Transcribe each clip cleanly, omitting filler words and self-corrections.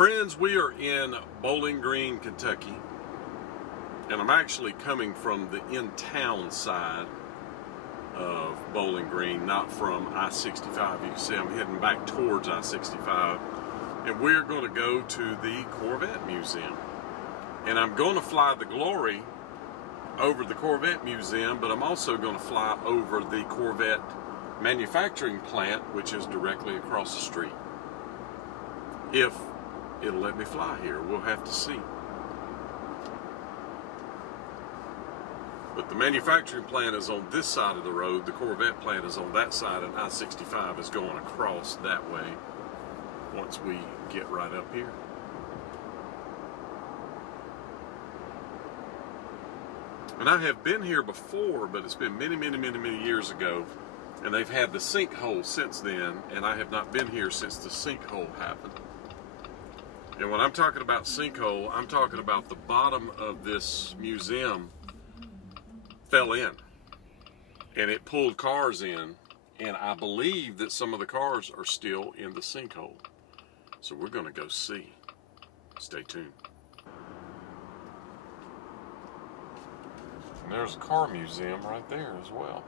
Friends, we are in Bowling Green, Kentucky, and I'm actually coming from the in-town side of Bowling Green, not from I-65. You can see I'm heading back towards I-65, and we're going to go to the Corvette Museum. And I'm going to fly the Glory over the Corvette Museum, but I'm also going to fly over the Corvette manufacturing plant, which is directly across the street. If it'll let me fly here, we'll have to see. But the manufacturing plant is on this side of the road, the Corvette plant is on that side, and I-65 is going across that way once we get right up here. And I have been here before, but it's been many years ago, and they've had the sinkhole since then, and I have not been here since the sinkhole happened. And when I'm talking about sinkhole, I'm talking about the bottom of this museum fell in, and it pulled cars in, and I believe that some of the cars are still in the sinkhole. So we're going to go see. Stay tuned. And there's a car museum right there as well.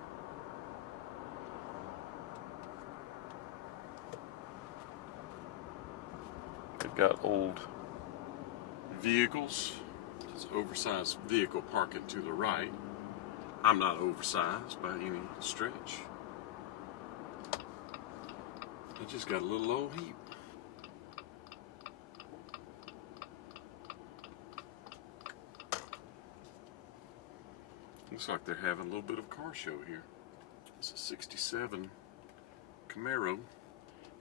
They've got old vehicles. There's an oversized vehicle parking to the right. I'm not oversized by any stretch. I just got a little old heap. Looks like they're having a little bit of a car show here. It's a 67 Camaro.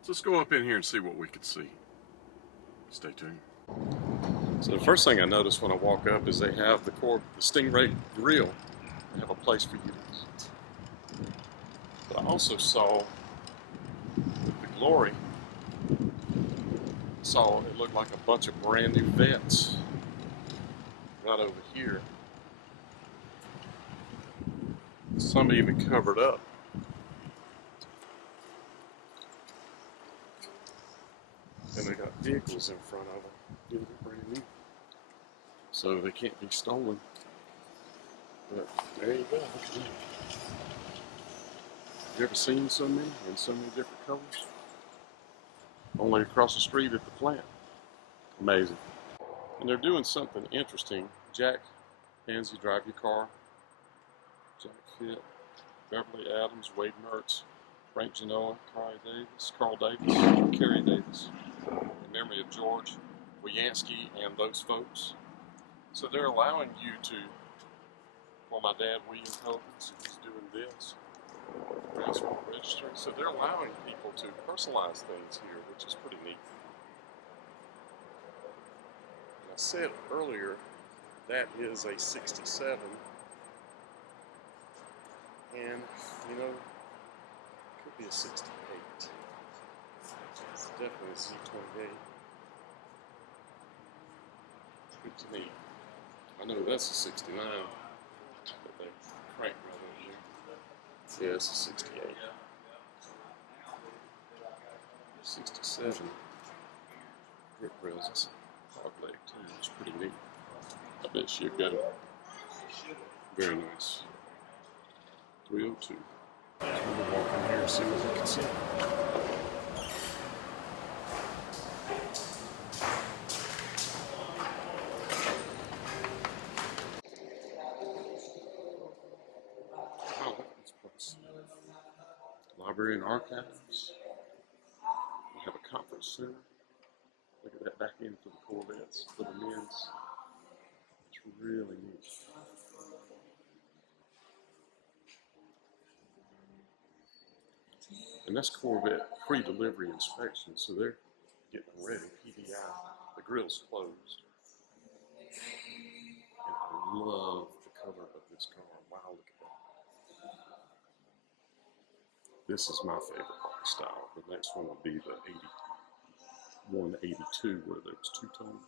So let's go up in here and see what we can see. Stay tuned. So the first thing I noticed when I walk up is they have the Stingray Grill. They have a place for you to eat. But I also saw the Glory. Saw it looked like a bunch of brand new Vettes right over here. Some even covered up. And they got vehicles in front of them. They're brand new. So they can't be stolen. But there you go. Look at that. You ever seen so many in so many different colors? Only across the street at the plant. Amazing. And they're doing something interesting. Jack Pansy, Drive Your Car. Jack Fit, Beverly Adams, Wade Mertz, Frank Genoa, Carl Davis, Kerry Davis, in memory of George Woyansky and those folks. So they're allowing you to, well, my dad, William Tobins, is doing this. National Registry. So they're allowing people to personalize things here, which is pretty neat. And I said earlier, that is a 67. And, you know, it could be a 68. It's definitely a C28. Good to me. I know that's a 69, but they crank right over here. Yeah, it's a 68. 67. Grip rails, it's a hog leg too. It's pretty neat. I bet she'll go. Very nice. 302. So we'll walk in here and see what we can see. Oh, look at this place. Library and Archives. We have a conference center. Look at that back end for the Corvettes, for the men's. It's really neat. And that's Corvette pre-delivery inspection, so they're getting ready, PDI. The grill's closed. And I love the color of this car. Wow, look at that. This is my favorite body style. The next one will be the 8182, where there was two-tone.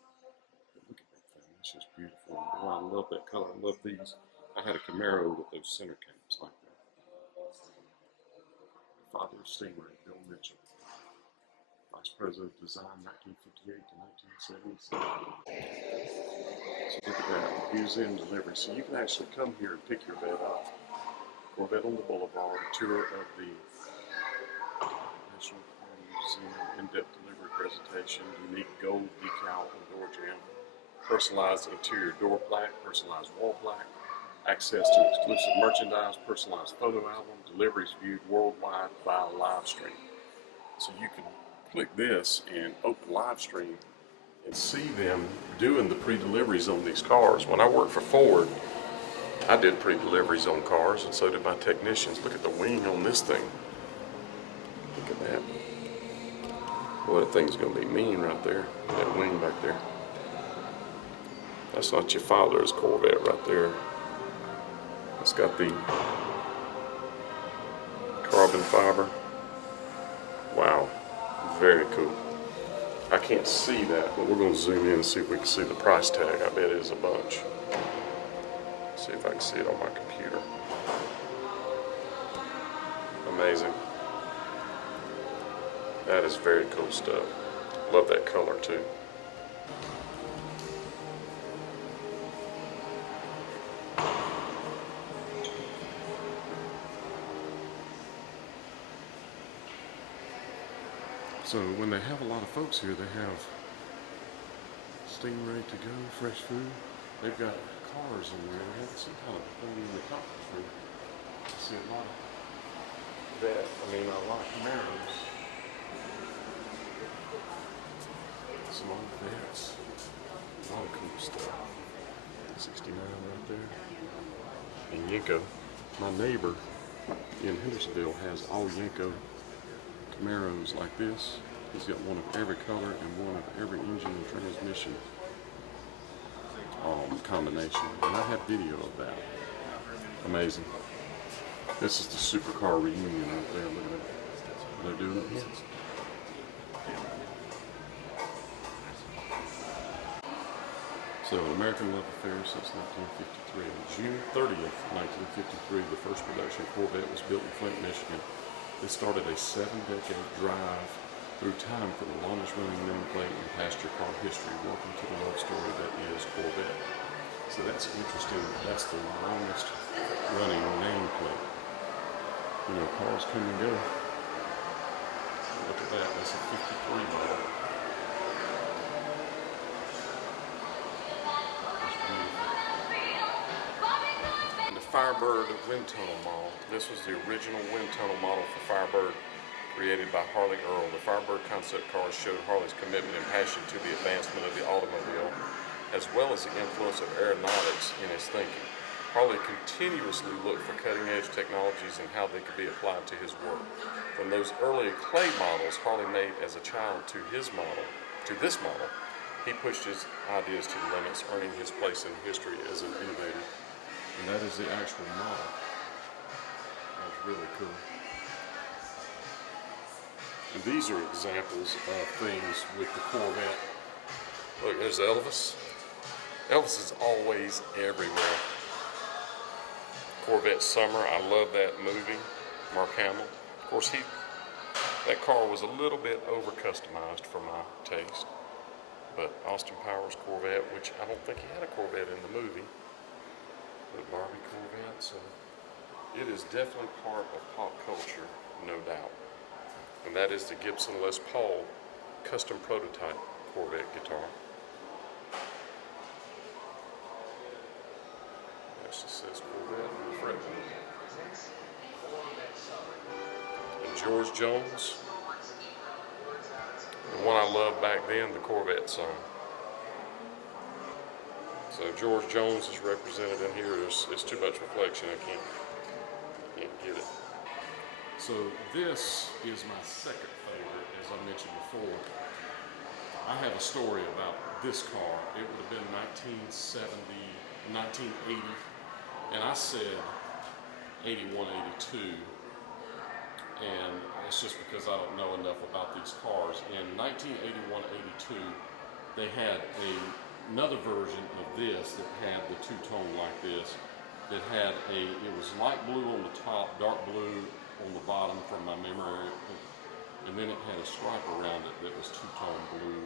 Look at that thing, it's just beautiful. Oh, I love that color, I love these. I had a Camaro with those center caps like that. Father of Stingray, Bill Mitchell. Vice President of Design, 1958 to 1977. So look at that, museum delivery. So you can actually come here and pick your bed up. Corvette on the Boulevard, tour of the National Car Museum, in-depth delivery presentation, unique gold decal on door jamb, personalized interior door plaque, personalized wall plaque, access to exclusive merchandise, personalized photo album, deliveries viewed worldwide via live stream. So you can click this and open live stream and see them doing the pre-deliveries on these cars. When I worked for Ford, I did pre-deliveries on cars, and so did my technicians. Look at the wing on this thing. Look at that. Well, that thing's gonna be mean right there. That wing back there. That's not your father's Corvette right there. It's got the carbon fiber. Wow, very cool. I can't see that, but we're gonna zoom in and see if we can see the price tag. I bet it is a bunch. See if I can see it on my computer. Amazing. That is very cool stuff. Love that color too. So when they have a lot of folks here, they have Stingray to go, fresh food. They've got cars in there. They have some kind of thing in the conference room. I see a lot of Camaros. Some old Corvettes. A lot of cool stuff. 69 right there. And Yenko. My neighbor in Hendersonville has all Yenko Camaros like this. He's got one of every color and one of every engine and transmission combination, and I have video of that. Amazing. This is the Supercar Reunion right there. Look at that. They're doing it. So, American Love Affair since 1953. On June 30th, 1953, the first production Corvette was built in Flint, Michigan. It started a 7-decade drive through time for the longest running nameplate in passenger car history. Welcome to the love story that is Corvette. So that's interesting. That's the longest running nameplate. You know, cars come and go. Look at that. That's a 53 model. Firebird wind tunnel model. This was the original wind tunnel model for Firebird, created by Harley Earl. The Firebird concept cars showed Harley's commitment and passion to the advancement of the automobile, as well as the influence of aeronautics in his thinking. Harley continuously looked for cutting-edge technologies and how they could be applied to his work. From those early clay models Harley made as a child to this model, he pushed his ideas to the limits, earning his place in history as an innovator. And that is the actual model. That's really cool. And these are examples of things with the Corvette. Look, there's Elvis. Elvis is always everywhere. Corvette Summer, I love that movie. Mark Hamill. Of course, that car was a little bit over-customized for my taste. But Austin Powers Corvette, which I don't think he had a Corvette in the movie. But Barbie Corvette, so it is definitely part of pop culture, no doubt. And that is the Gibson Les Paul custom prototype Corvette guitar. That just says Corvette on the fretboard. And George Jones, the one I loved back then, the Corvette song. So George Jones is represented in here. It's too much reflection. I can't get it. So this is my second favorite, as I mentioned before. I have a story about this car. It would have been 1980, and I said 81, 82, and it's just because I don't know enough about these cars. In 1981, 82, they had another version of this that had the two-tone like this. It was light blue on the top, dark blue on the bottom from my memory. and then it had a stripe around it that was two-tone blue.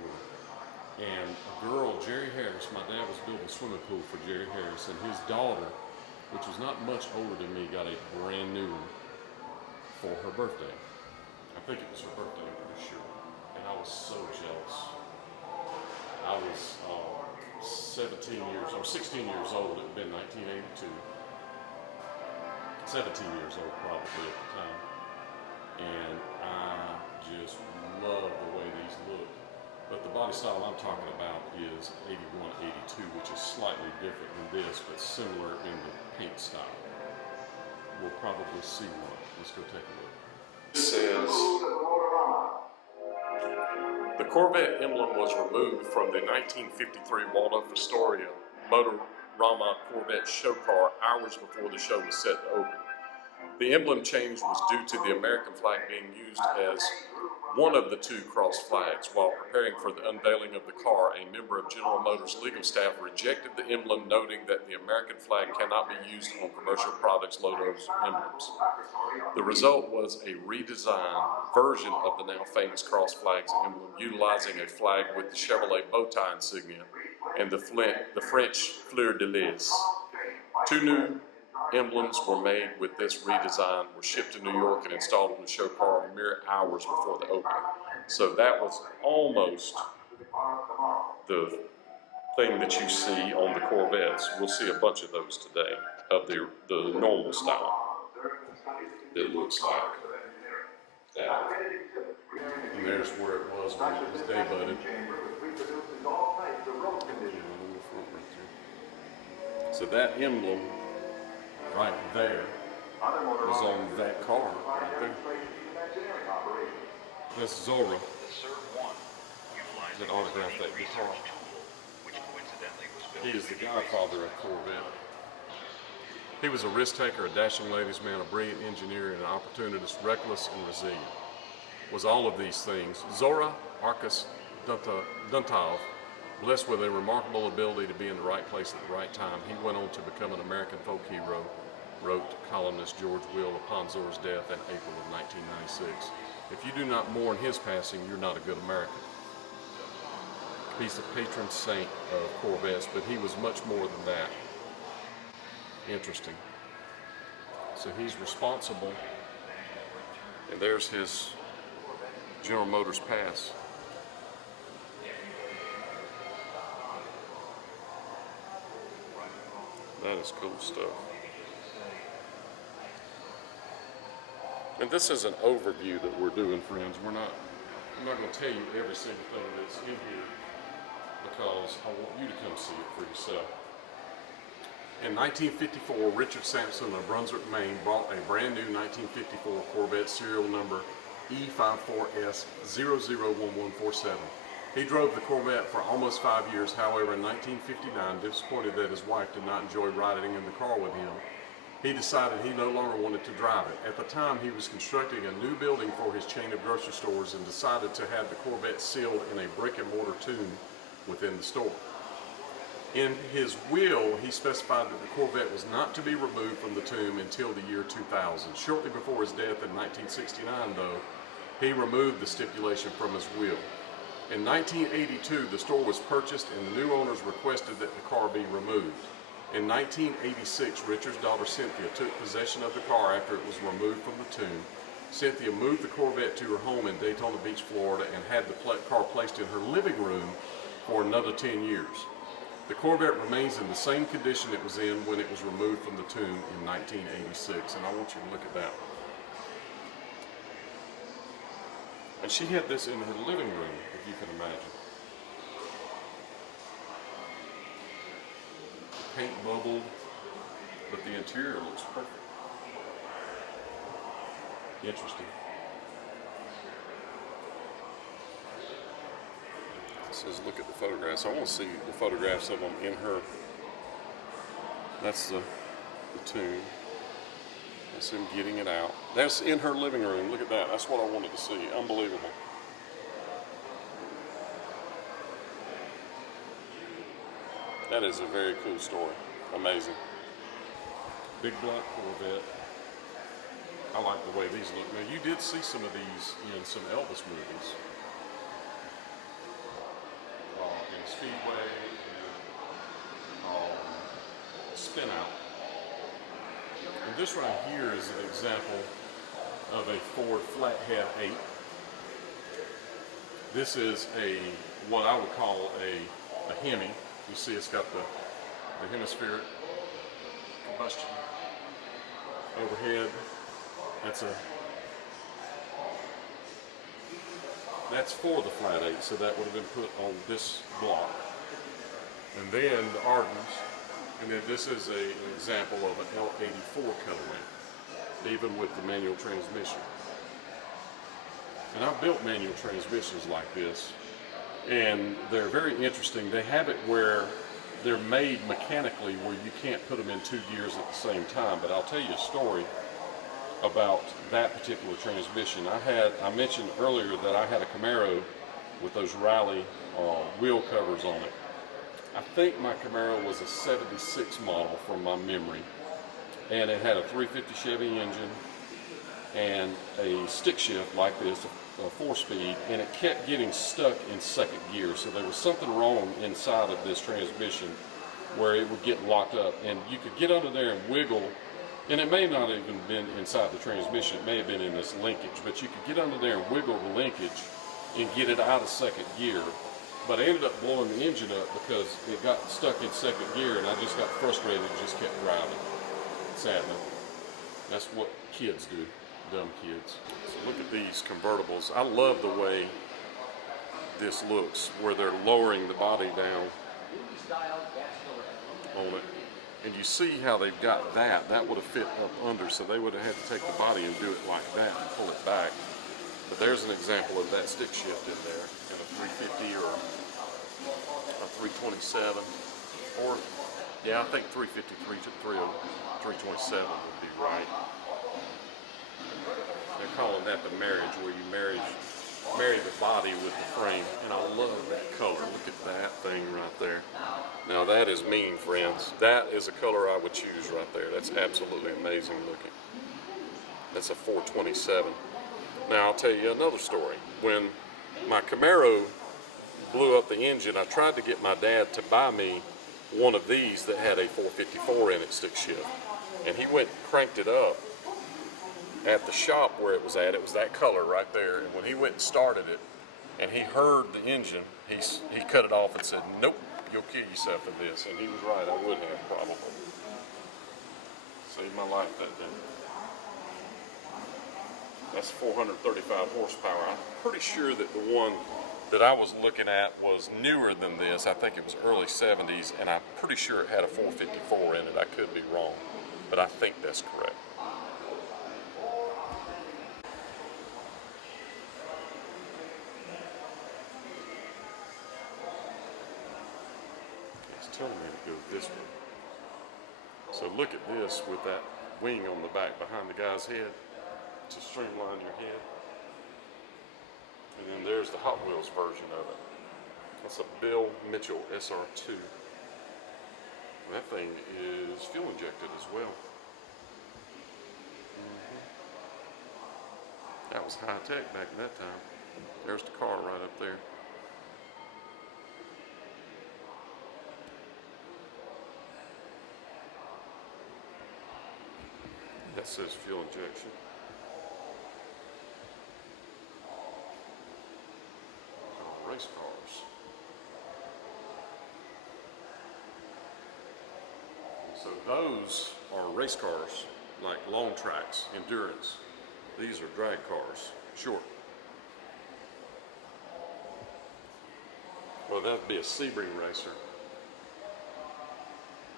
And a girl, Jerry Harris, my dad was building a swimming pool for Jerry Harris, and his daughter, which was not much older than me, got a brand new one for her birthday. I think it was her birthday, I'm pretty sure. And I was so jealous. I was 16 years old. It had been 1982. 17 years old probably at the time. And I just love the way these look. But the body style I'm talking about is 81, 82, which is slightly different than this, but similar in the paint style. We'll probably see one. Let's go take a look. It says, the Corvette emblem was removed from the 1953 Waldorf Astoria Motorama Corvette show car hours before the show was set to open. The emblem change was due to the American flag being used as one of the two cross flags. While preparing for the unveiling of the car, a member of General Motors' legal staff rejected the emblem, noting that the American flag cannot be used on commercial products' logos emblems. The result was a redesigned version of the now famous cross flags emblem, utilizing a flag with the Chevrolet bow tie insignia and the French fleur-de-lis. Two new emblems were made with this redesign, were shipped to New York and installed on the show car mere hours before the opening. So that was almost the thing that you see on the Corvettes. We'll see a bunch of those today of the normal style. It looks like that. And there's where it was when it was debuted. So that emblem right there was on that car right there. That's Zora that autographed that guitar. He is the Godfather of Corvette. He was a risk taker, a dashing ladies' man, a brilliant engineer, and an opportunist, reckless and resilient. Was all of these things. Zora Arcus Duntov, blessed with a remarkable ability to be in the right place at the right time, he went on to become an American folk hero, wrote columnist George Will upon Zora's death in April of 1996. If you do not mourn his passing, you're not a good American. He's the patron saint of Corvettes, but he was much more than that. Interesting. So he's responsible, and there's his General Motors pass. That is cool stuff. And this is an overview that we're doing, friends. I'm not going to tell you every single thing that's in here because I want you to come see it for yourself. In 1954, Richard Samson of Brunswick, Maine, bought a brand new 1954 Corvette serial number E54S001147. He drove the Corvette for almost 5 years. However, in 1959, disappointed that his wife did not enjoy riding in the car with him, he decided he no longer wanted to drive it. At the time, he was constructing a new building for his chain of grocery stores and decided to have the Corvette sealed in a brick-and-mortar tomb within the store. In his will, he specified that the Corvette was not to be removed from the tomb until the year 2000. Shortly before his death in 1969, though, he removed the stipulation from his will. In 1982, the store was purchased and the new owners requested that the car be removed. In 1986, Richard's daughter Cynthia took possession of the car after it was removed from the tomb. Cynthia moved the Corvette to her home in Daytona Beach, Florida, and had the car placed in her living room for another 10 years. The Corvette remains in the same condition it was in when it was removed from the tomb in 1986, and I want you to look at that. And she had this in her living room, if you can imagine. Paint bubbled, but the interior looks perfect. Interesting. It says look at the photographs. I want to see the photographs of them in her. That's the tomb. That's him getting it out. That's in her living room. Look at that. That's what I wanted to see. Unbelievable. That is a very cool story. Amazing. Big black Corvette. I like the way these look. Now, you did see some of these in some Elvis movies. In Speedway and Spin Out. And this right here is an example of a Ford Flathead 8. This is what I would call a Hemi. You see it's got the hemispheric combustion overhead. That's for the Flat 8, so that would have been put on this block. And then the Ardens, and then this is an example of an L84 colorway, even with the manual transmission. And I've built manual transmissions like this, and they're very interesting. They have it where they're made mechanically where you can't put them in 2 gears at the same time. But I'll tell you a story about that particular transmission. I mentioned earlier that I had a Camaro with those Rally wheel covers on it. I think my Camaro was a 76 model from my memory, and it had a 350 Chevy engine and a stick shift like this, a 4-speed, and it kept getting stuck in second gear. So there was something wrong inside of this transmission where it would get locked up, and you could get under there and wiggle. And it may not have even been inside the transmission, it may have been in this linkage, but you could get under there and wiggle the linkage and get it out of second gear. But I ended up blowing the engine up because it got stuck in second gear, and I just got frustrated and just kept driving. Sadly. That's what kids do, dumb kids. So look at these convertibles. I love the way this looks, where they're lowering the body down on it. And you see how they've got that would have fit up under, so they would have had to take the body and do it like that and pull it back. But there's an example of that stick shift in there, in a 350 or a 327, or, yeah, I think 353 to 327 would be right. They're calling that the marriage, where you marry the body with the frame, and I love that color. Look at that thing right there. Now that is mean, friends. That is a color I would choose right there. That's absolutely amazing looking. That's a 427. Now I'll tell you another story. When my Camaro blew up the engine, I tried to get my dad to buy me one of these that had a 454 in it, stick shift. And he went and cranked it up at the shop where it was at. It was that color right there. And when he went and started it, and he heard the engine, he cut it off and said, "Nope, you'll kill yourself with this." And he was right, I would have probably. Saved my life that day. That's 435 horsepower. I'm pretty sure that the one that I was looking at was newer than this. I think it was early 70s, and I'm pretty sure it had a 454 in it. I could be wrong, but I think that's correct. Telling me to go this way. So look at this with that wing on the back behind the guy's head to streamline your head. And then there's the Hot Wheels version of it. That's a Bill Mitchell SR2. That thing is fuel injected as well. That was high tech back in that time. There's the car right up there. That says fuel injection. Race cars. So those are race cars, like long tracks, endurance. These are drag cars, short. Well, that'd be a Sebring racer.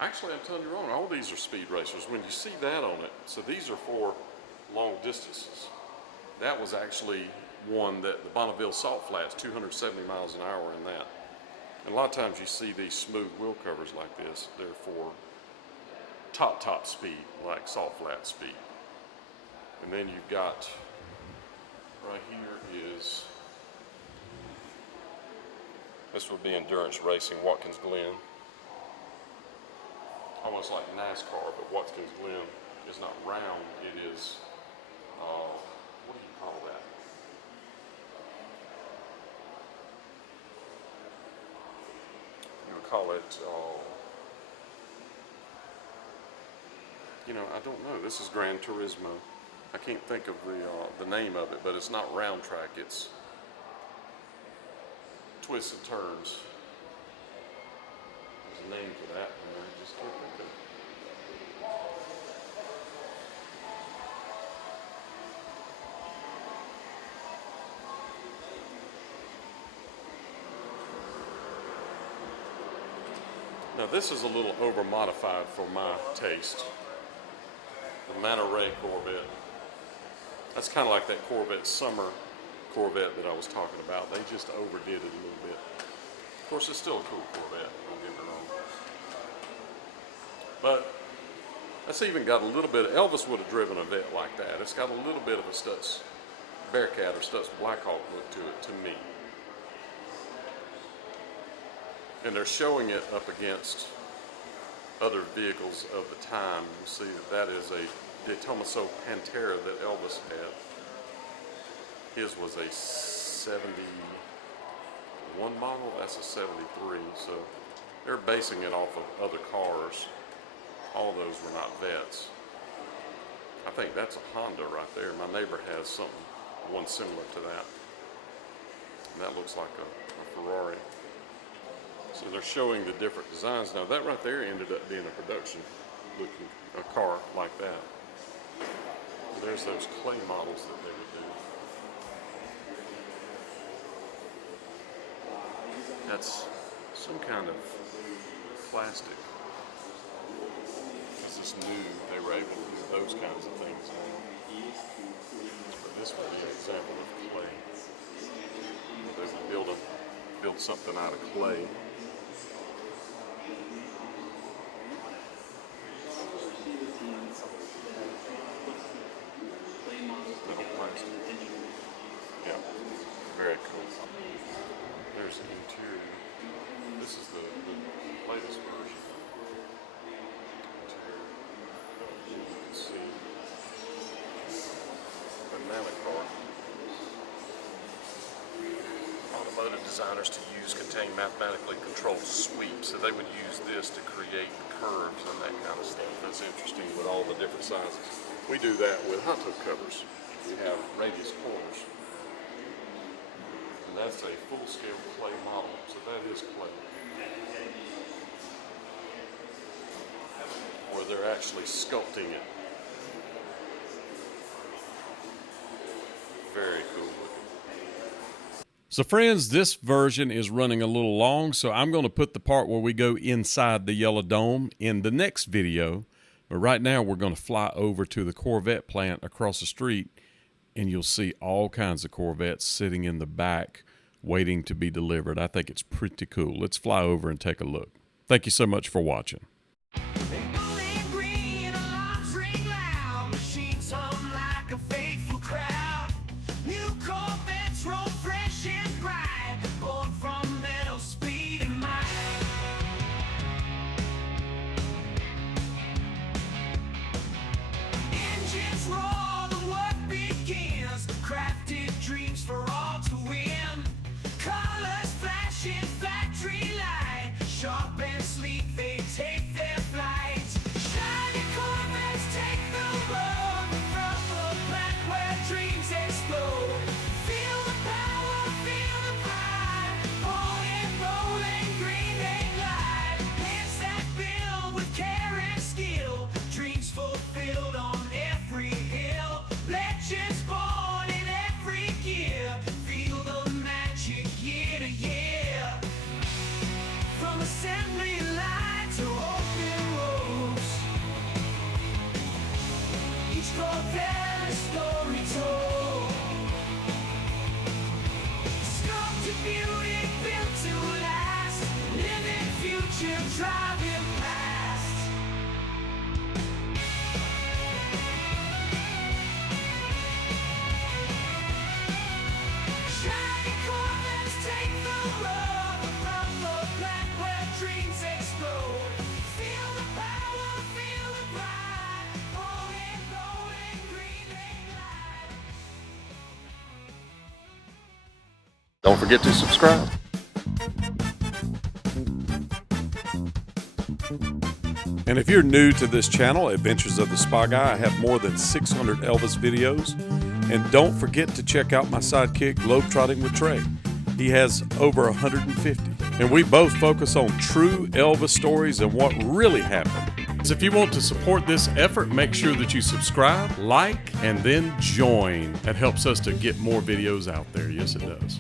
Actually, I'm telling you wrong, all these are speed racers. When you see that on it, so these are for long distances. That was actually one that the Bonneville Salt Flats, 270 miles an hour in that. And a lot of times you see these smooth wheel covers like this, they're for top speed, like Salt Flat speed. And then you've got, right here is, this would be endurance racing, Watkins Glen. Almost like NASCAR, but Watkins Glen is not round, it is what do you call that? You would call it, you know, I don't know. This is Gran Turismo. I can't think of the name of it, but it's not round track. It's twists and turns. There's a name for that, and I just can't think of it. Now this is a little over modified for my taste. The Manta Ray Corvette. That's kind of like that Corvette summer Corvette that I was talking about. They just overdid it a little bit. Of course, it's still a cool Corvette, don't get me wrong. But that's even got a little bit of, Elvis would have driven a Vette like that. It's got a little bit of a Stutz Bearcat or Stutz Blackhawk look to it, to me. And they're showing it up against other vehicles of the time. You see that is a Automotive Pantera that Elvis had. His was a 71 model, that's a 73, so they're basing it off of other cars. All those were not Vettes. I think that's a Honda right there. My neighbor has something, one similar to that. And that looks like a Ferrari. So they're showing the different designs. Now that right there ended up being a production looking a car like that. There's those clay models that they would do. That's some kind of plastic. This is new. They were able to do those kinds of things. But this would be an example of clay. They would build something out of clay. Yeah, very cool. There's the interior. This is the latest version. Interior. You can see banana car. Automotive designers to use contain mathematically controlled sweeps, so they would use this to create curves and that kind of stuff. That's interesting with all the different sizes. We do that with hot tub covers. We have radius corners. And that's a full-scale clay model, so that is clay. Where they're actually sculpting it. Very cool looking. So friends, this version is running a little long, so I'm going to put the part where we go inside the Yellow Dome in the next video. But right now we're going to fly over to the Corvette plant across the street, and you'll see all kinds of Corvettes sitting in the back waiting to be delivered. I think it's pretty cool. Let's fly over and take a look. Thank you so much for watching. Sharp and sleek, they take Don't forget to subscribe. And if you're new to this channel, Adventures of the Spa Guy, I have more than 600 Elvis videos. And don't forget to check out my sidekick, Globetrotting with Trey. He has over 150. And we both focus on true Elvis stories and what really happened. So if you want to support this effort, make sure that you subscribe, like, and then join. That helps us to get more videos out there. Yes, it does.